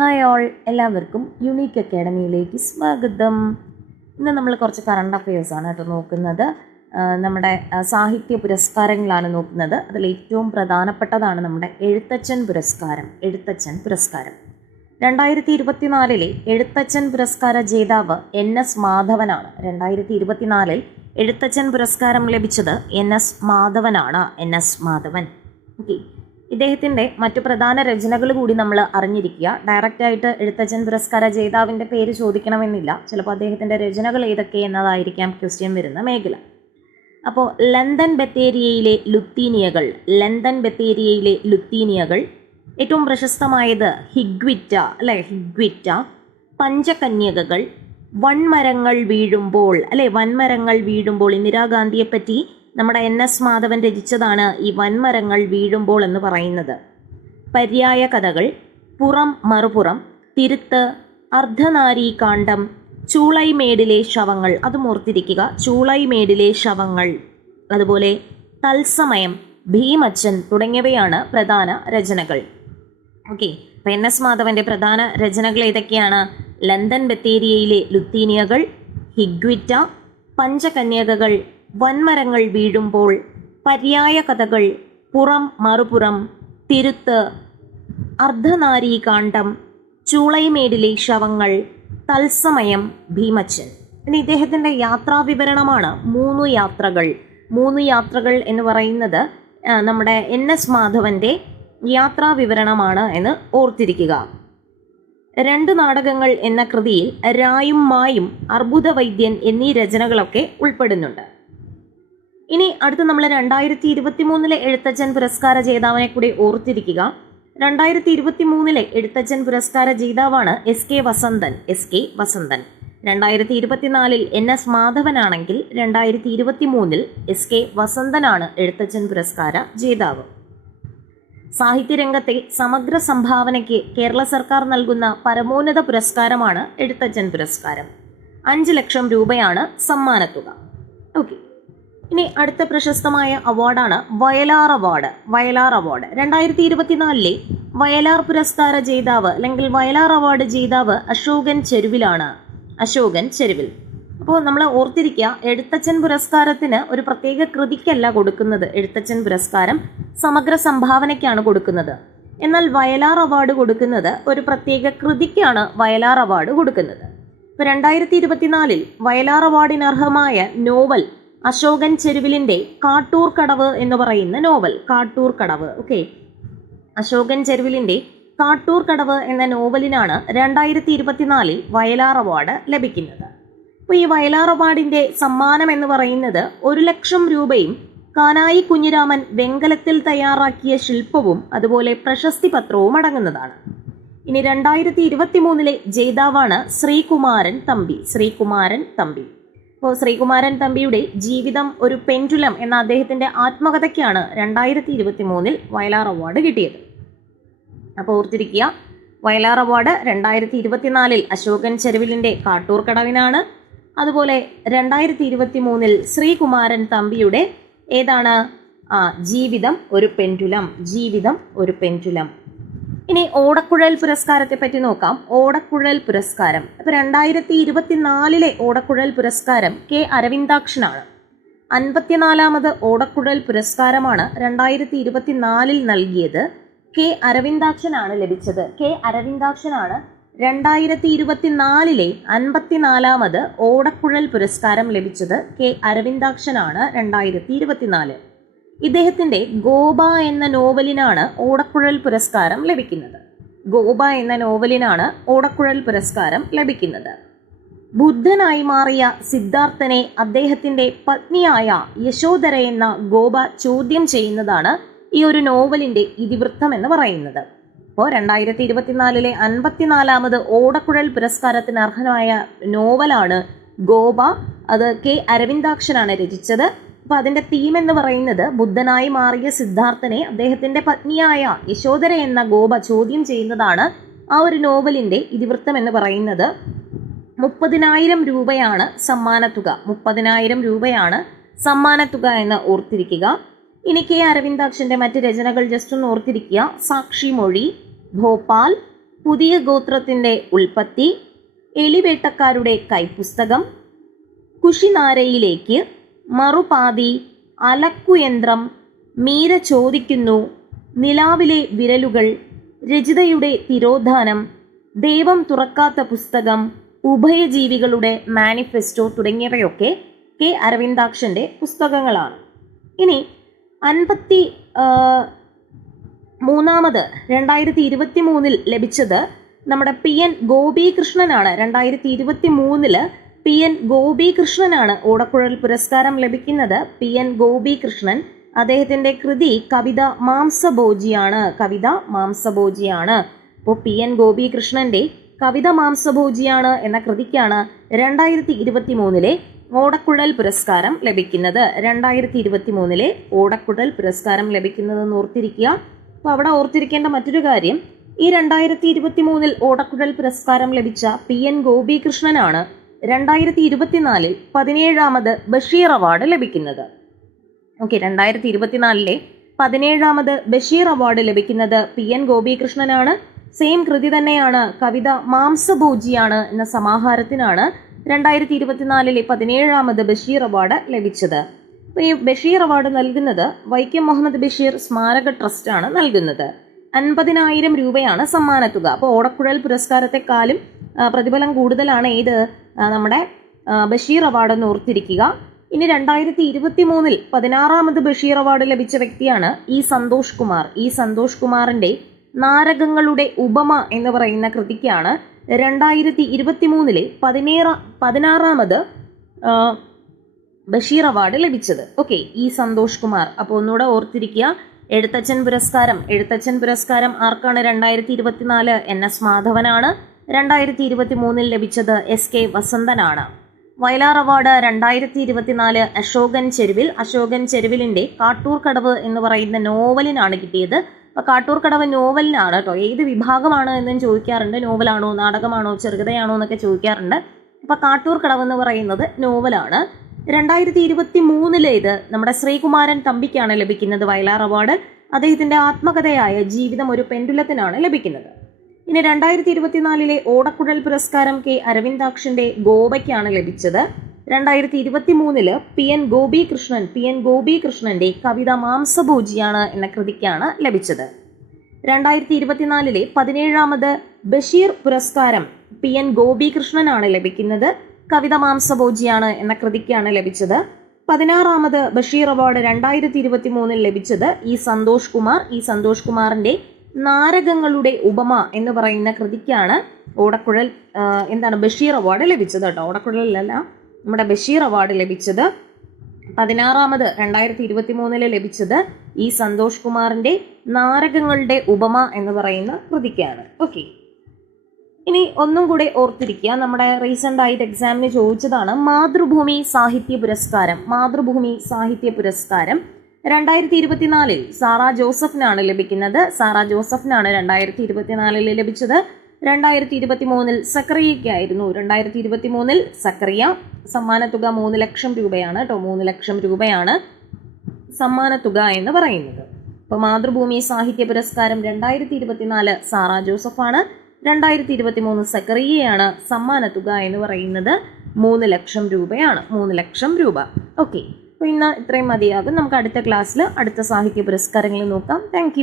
Hi all, എല്ലാവർക്കും unique അക്കാഡമിയിലേക്ക് സ്വാഗതം. ഇന്ന് നമ്മൾ കുറച്ച് കറണ്ട് അഫയേഴ്സാണ് കേട്ടോ നോക്കുന്നത്. നമ്മുടെ സാഹിത്യ പുരസ്കാരങ്ങളാണ് നോക്കുന്നത്. അതിൽ ഏറ്റവും പ്രധാനപ്പെട്ടതാണ് നമ്മുടെ എഴുത്തച്ഛൻ പുരസ്കാരം. 2024 എഴുത്തച്ഛൻ പുരസ്കാര ജേതാവ് NS മാധവനാണ്. 2024 എഴുത്തച്ഛൻ പുരസ്കാരം ലഭിച്ചത് NS മാധവനാണ്. NS മാധവൻ. ഓക്കെ, ഇദ്ദേഹത്തിൻ്റെ മറ്റു പ്രധാന രചനകൾ കൂടി നമ്മൾ അറിഞ്ഞിരിക്കുക. ഡയറക്റ്റായിട്ട് എഴുത്തച്ഛൻ പുരസ്കാര ജേതാവിൻ്റെ പേര് ചോദിക്കണമെന്നില്ല. ചിലപ്പോൾ അദ്ദേഹത്തിൻ്റെ രചനകൾ ഏതൊക്കെ എന്നതായിരിക്കാം ക്വസ്റ്റ്യൻ വരുന്ന മേഖല. അപ്പോൾ ലണ്ടൻ ബത്തേരിയയിലെ ലുത്തീനിയകൾ, ഏറ്റവും പ്രശസ്തമായത് ഹിഗ്വിറ്റ, ഹിഗ്വിറ്റ, പഞ്ചകന്യകകൾ, വൻമരങ്ങൾ വീഴുമ്പോൾ ഇന്ദിരാഗാന്ധിയെപ്പറ്റി നമ്മുടെ NS മാധവൻ രചിച്ചതാണ് ഈ വൻമരങ്ങൾ വീഴുമ്പോൾ എന്ന് പറയുന്നത്. പര്യായ കഥകൾ, പുറം മറുപുറം, തിരുത്ത്, അർദ്ധനാരീകാണ്ഡം, ചൂളൈമേടിലെ ശവങ്ങൾ, അതും ഓർത്തിരിക്കുക, ചൂളൈമേടിലെ ശവങ്ങൾ, അതുപോലെ തത്സമയം, ഭീമച്ചൻ തുടങ്ങിയവയാണ് പ്രധാന രചനകൾ. ഓക്കെ, അപ്പോൾ NS മാധവൻ്റെ പ്രധാന രചനകൾ ഏതൊക്കെയാണ്? ലണ്ടൻ ബത്തേരിയയിലെ ലുത്തീനിയകൾ, ഹിഗ്വിറ്റ, പഞ്ചകന്യകകൾ, വൻമരങ്ങൾ വീഴുമ്പോൾ, പര്യായ കഥകൾ, പുറം മറുപുറം, തിരുത്ത്, അർദ്ധനാരീകാണ്ഡം, ചൂളൈമേടിലെ ശവങ്ങൾ, തത്സമയം, ഭീമച്ചൻ. പിന്നെ ഇദ്ദേഹത്തിൻ്റെ യാത്രാവിവരണമാണ് 3 യാത്രകൾ എന്ന് പറയുന്നത് നമ്മുടെ NS മാധവൻ്റെ യാത്രാവിവരണമാണ് എന്ന് ഓർത്തിരിക്കുക. 2 നാടകങ്ങൾ എന്ന കൃതിയിൽ രായും മായും, അർബുദവൈദ്യൻ എന്നീ രചനകളൊക്കെ ഉൾപ്പെടുന്നുണ്ട്. ഇനി അടുത്ത് നമ്മൾ 2023 എഴുത്തച്ഛൻ പുരസ്കാര ജേതാവിനെ കൂടി ഓർത്തിരിക്കുക. 2023 എഴുത്തച്ഛൻ പുരസ്കാര ജേതാവാണ് SK Vasanthan. 2024 NS മാധവനാണെങ്കിൽ 2023 SK വസന്തനാണ് Ezhuthachan പുരസ്കാര ജേതാവ്. സാഹിത്യരംഗത്തെ സമഗ്ര സംഭാവനയ്ക്ക് കേരള സർക്കാർ നൽകുന്ന പരമോന്നത പുരസ്കാരമാണ് എഴുത്തച്ഛൻ പുരസ്കാരം. 5 ലക്ഷം രൂപയാണ് സമ്മാനത്തുക. ഓക്കെ, ഇനി അടുത്ത പ്രശസ്തമായ അവാർഡാണ് വയലാർ അവാർഡ്. 2024 വയലാർ പുരസ്കാര ജേതാവ് അല്ലെങ്കിൽ വയലാർ അവാർഡ് ജേതാവ് അശോകൻ ചെരുവിൽ. അപ്പോൾ നമ്മൾ ഓർത്തിരിക്കുക, എഴുത്തച്ഛൻ പുരസ്കാരത്തിന് ഒരു പ്രത്യേക കൃതിക്കല്ല കൊടുക്കുന്നത്. എഴുത്തച്ഛൻ പുരസ്കാരം സമഗ്ര സംഭാവനയ്ക്കാണ് കൊടുക്കുന്നത്. എന്നാൽ വയലാർ അവാർഡ് കൊടുക്കുന്നത് ഒരു പ്രത്യേക കൃതിക്കാണ് വയലാർ അവാർഡ് കൊടുക്കുന്നത്. ഇപ്പോൾ 2024 വയലാർ അവാർഡിന് അർഹമായ നോവൽ അശോകൻ ചെരുവിലിൻ്റെ കാട്ടൂർ കടവ് എന്ന് പറയുന്ന നോവൽ. ഓക്കെ, അശോകൻ ചെരുവിലിൻ്റെ കാട്ടൂർ കടവ് എന്ന നോവലിനാണ് 2024 വയലാർ അവാർഡ് ലഭിക്കുന്നത്. അപ്പോൾ ഈ വയലാർ അവാർഡിൻ്റെ സമ്മാനം എന്ന് പറയുന്നത് 1 ലക്ഷം രൂപയും കാനായി കുഞ്ഞിരാമൻ വെങ്കലത്തിൽ തയ്യാറാക്കിയ ശില്പവും അതുപോലെ പ്രശസ്തി പത്രവും അടങ്ങുന്നതാണ്. ഇനി 2023 ജേതാവാണ് ശ്രീകുമാരൻ തമ്പി. അപ്പോൾ ശ്രീകുമാരൻ തമ്പിയുടെ ജീവിതം ഒരു പെൻഡുലം എന്ന അദ്ദേഹത്തിൻ്റെ ആത്മകഥയ്ക്കാണ് 2023 വയലാർ അവാർഡ് കിട്ടിയത്. അപ്പോൾ ഓർത്തിരിക്കുക, വയലാർ അവാർഡ് 2024 അശോകൻ ചെരുവിലിൻ്റെ കാട്ടൂർ കടവിനാണ്. അതുപോലെ 2023 ശ്രീകുമാരൻ തമ്പിയുടെ ഏതാണ്? ജീവിതം ഒരു പെൻഡുലം. ഇനി ഓടക്കുഴൽ പുരസ്കാരത്തെ പറ്റി നോക്കാം. ഓടക്കുഴൽ പുരസ്കാരം അപ്പോൾ 2024 ഓടക്കുഴൽ പുരസ്കാരം K അരവിന്ദാക്ഷനാണ്. 54ാമത് ഓടക്കുഴൽ പുരസ്കാരമാണ് 2024 നൽകിയത്. K അരവിന്ദാക്ഷനാണ് ലഭിച്ചത്. K അരവിന്ദാക്ഷനാണ് 2024 54ാമത് ഓടക്കുഴൽ പുരസ്കാരം ലഭിച്ചത്. K അരവിന്ദാക്ഷനാണ് 2024. ഇദ്ദേഹത്തിൻ്റെ ഗോപ എന്ന നോവലിനാണ് ഓടക്കുഴൽ പുരസ്കാരം ലഭിക്കുന്നത്. ബുദ്ധനായി മാറിയ സിദ്ധാർത്ഥനെ അദ്ദേഹത്തിൻ്റെ പത്നിയായ യശോധര എന്ന ഗോപ ചോദ്യം ചെയ്യുന്നതാണ് ഈ ഒരു നോവലിൻ്റെ ഇതിവൃത്തം എന്ന് പറയുന്നത്. അപ്പോൾ 2024 54ാമത് ഓടക്കുഴൽ പുരസ്കാരത്തിന് അർഹനായ നോവലാണ് ഗോപ. അത് K അരവിന്ദാക്ഷനാണ് രചിച്ചത്. അപ്പോൾ അതിൻ്റെ തീം എന്ന് പറയുന്നത് ബുദ്ധനായി മാറിയ സിദ്ധാർത്ഥനെ അദ്ദേഹത്തിൻ്റെ പത്നിയായ യശോധര എന്ന ഗോപ ചോദ്യം ചെയ്യുന്നതാണ് ആ ഒരു നോവലിൻ്റെ ഇതിവൃത്തം എന്ന് പറയുന്നത്. 30,000 രൂപയാണ് സമ്മാനത്തുക എന്ന് ഓർത്തിരിക്കുക. ഇനി K അരവിന്ദാക്ഷൻ്റെ മറ്റ് രചനകൾ ജസ്റ്റ് ഒന്ന് ഓർത്തിരിക്കുക. സാക്ഷിമൊഴി, ഭോപ്പാൽ, പുതിയ ഗോത്രത്തിൻ്റെ ഉൽപ്പത്തി, എലിവേട്ടക്കാരുടെ കൈപ്പുസ്തകം, കുഷിനാരയിലേക്ക്, മറുപാതി, അലക്കുയന്ത്രം, മീര ചോദിക്കുന്നു, നിലാവിലെ വിരലുകൾ, രചിതയുടെ തിരോധാനം, ദൈവം തുറക്കാത്ത പുസ്തകം, ഉഭയജീവികളുടെ മാനിഫെസ്റ്റോ തുടങ്ങിയവയൊക്കെ കെ അരവിന്ദാക്ഷൻ്റെ പുസ്തകങ്ങളാണ്. ഇനി 53 2023 ലഭിച്ചത് നമ്മുടെ PN ഗോപികൃഷ്ണനാണ്. 2023 PN ഗോപികൃഷ്ണനാണ് ഓടക്കുഴൽ പുരസ്കാരം ലഭിക്കുന്നത്. PN ഗോപികൃഷ്ണൻ, അദ്ദേഹത്തിൻ്റെ കൃതി കവിത മാംസഭോജിയാണ്. അപ്പോൾ PN ഗോപികൃഷ്ണൻ്റെ കവിത മാംസഭോജിയാണ് എന്ന കൃതിക്കാണ് 2023 ഓടക്കുഴൽ പുരസ്കാരം ലഭിക്കുന്നത്. 2023 ഓടക്കുഴൽ പുരസ്കാരം ലഭിക്കുന്നതെന്ന് ഓർത്തിരിക്കുക. അപ്പോൾ അവിടെ ഓർത്തിരിക്കേണ്ട മറ്റൊരു കാര്യം, ഈ 2023 ഓടക്കുഴൽ പുരസ്കാരം ലഭിച്ച PN ഗോപികൃഷ്ണനാണ് 2024 17ാമത് ബഷീർ അവാർഡ് ലഭിക്കുന്നത്. ഓക്കെ, 2024 17ാമത് ബഷീർ അവാർഡ് ലഭിക്കുന്നത് PN ഗോപികൃഷ്ണനാണ്. സെയിം കൃതി തന്നെയാണ് കവിത മാംസഭോജിയാണ് എന്ന സമാഹാരത്തിനാണ് 2024 17ാമത് ബഷീർ അവാർഡ് ലഭിച്ചത്. അപ്പോൾ ഈ ബഷീർ അവാർഡ് നൽകുന്നത് വൈക്കം മുഹമ്മദ് ബഷീർ സ്മാരക ട്രസ്റ്റാണ് നൽകുന്നത്. 50,000 രൂപയാണ് സമ്മാനത്തുക. അപ്പോൾ ഓടക്കുഴൽ പുരസ്കാരത്തെക്കാളും പ്രതിഫലം കൂടുതലാണ് ഏത് നമ്മുടെ ബഷീർ അവാർഡ് എന്ന് ഓർത്തിരിക്കുക. ഇനി 2023 16ാമത് ബഷീർ അവാർഡ് ലഭിച്ച വ്യക്തിയാണ് സന്തോഷ് കുമാർ. സന്തോഷ് കുമാറിൻ്റെ നാരകങ്ങളുടെ ഉപമ എന്ന് പറയുന്ന കൃതിക്കാണ് 2023 16ാമത് ബഷീർ അവാർഡ് ലഭിച്ചത്. ഓക്കെ, സന്തോഷ് കുമാർ. അപ്പോൾ ഒന്നുകൂടെ ഓർത്തിരിക്കുക, എഴുത്തച്ഛൻ പുരസ്കാരം ആർക്കാണ് 2024? NS മാധവനാണ്. 2023 ലഭിച്ചത് SK വസന്തനാണ്. വയലാർ അവാർഡ് 2024 അശോകൻ ചെരുവിലിൻ്റെ കാട്ടൂർ കടവ് എന്ന് പറയുന്ന നോവലിനാണ് കിട്ടിയത്. അപ്പോൾ കാട്ടൂർ കടവ് നോവലിനാണ് കേട്ടോ. ഏത് വിഭാഗമാണ് എന്നും ചോദിക്കാറുണ്ട്. നോവലാണോ, നാടകമാണോ, ചെറുകഥയാണോ എന്നൊക്കെ ചോദിക്കാറുണ്ട്. അപ്പോൾ കാട്ടൂർ കടവ് എന്ന് പറയുന്നത് നോവലാണ്. 2023 ഇത് നമ്മുടെ ശ്രീകുമാരൻ തമ്പിക്കാണ് ലഭിക്കുന്നത് വയലാർ അവാർഡ്. അദ്ദേഹത്തിൻ്റെ ആത്മകഥയായ ജീവിതം ഒരു പെൻഡുലത്തിനാണ് ലഭിക്കുന്നത്. ഇനി 2024 ഓടക്കുഴൽ പുരസ്കാരം കെ അരവിന്ദാക്ഷൻ്റെ ഗോവയ്ക്കാണ് ലഭിച്ചത്. 2023 PN ഗോപികൃഷ്ണൻ്റെ കവിത മാംസഭോജിയാണ് എന്ന കൃതിക്കാണ് ലഭിച്ചത്. 2024 17ാമത് ബഷീർ പുരസ്കാരം PN ഗോപികൃഷ്ണനാണ് ലഭിക്കുന്നത്. കവിത മാംസഭോജിയാണ് എന്ന കൃതിക്കാണ് ലഭിച്ചത്. 16ാമത് ബഷീർ അവാർഡ് 2023 ലഭിച്ചത് സന്തോഷ് കുമാറിൻ്റെ നാരകങ്ങളുടെ ഉപമ എന്ന് പറയുന്ന കൃതിക്കാണ് ഓടക്കുഴൽ ബഷീർ അവാർഡ് ലഭിച്ചത് കേട്ടോ. ഓടക്കുഴലിലല്ല, നമ്മുടെ ബഷീർ അവാർഡ് ലഭിച്ചത്. 16ാമത് 2023 ലഭിച്ചത് സന്തോഷ് കുമാറിൻ്റെ നാരകങ്ങളുടെ ഉപമ എന്ന് പറയുന്ന കൃതിക്കാണ്. ഓക്കെ, ഇനി ഒന്നും കൂടെ ഓർത്തിരിക്കുക, നമ്മുടെ റീസെൻ്റ് ആയിട്ട് എക്സാമിന് ചോദിച്ചതാണ് മാതൃഭൂമി സാഹിത്യ പുരസ്കാരം. 2024 സാറാ ജോസഫിനാണ് ലഭിക്കുന്നത്. 2024 ലഭിച്ചത്. 2023 സക്കറിയയ്ക്കായിരുന്നു. 2023 സക്കറിയ. സമ്മാനത്തുക 3 ലക്ഷം രൂപയാണ് കേട്ടോ. 3 ലക്ഷം രൂപയാണ് സമ്മാനത്തുക എന്ന് പറയുന്നത്. അപ്പോൾ മാതൃഭൂമി സാഹിത്യ പുരസ്കാരം 2024 സാറാ ജോസഫാണ്. 2023 സക്കറിയയാണ്. സമ്മാനത്തുക എന്ന് പറയുന്നത് 3 ലക്ഷം രൂപയാണ്. 3 ലക്ഷം രൂപ. ഓക്കെ, അപ്പോൾ ഇന്ന് ഇത്രയും മതിയാകും. നമുക്ക് അടുത്ത ക്ലാസ്സിൽ അടുത്ത സാഹിത്യ പുരസ്കാരങ്ങൾ നോക്കാം. താങ്ക്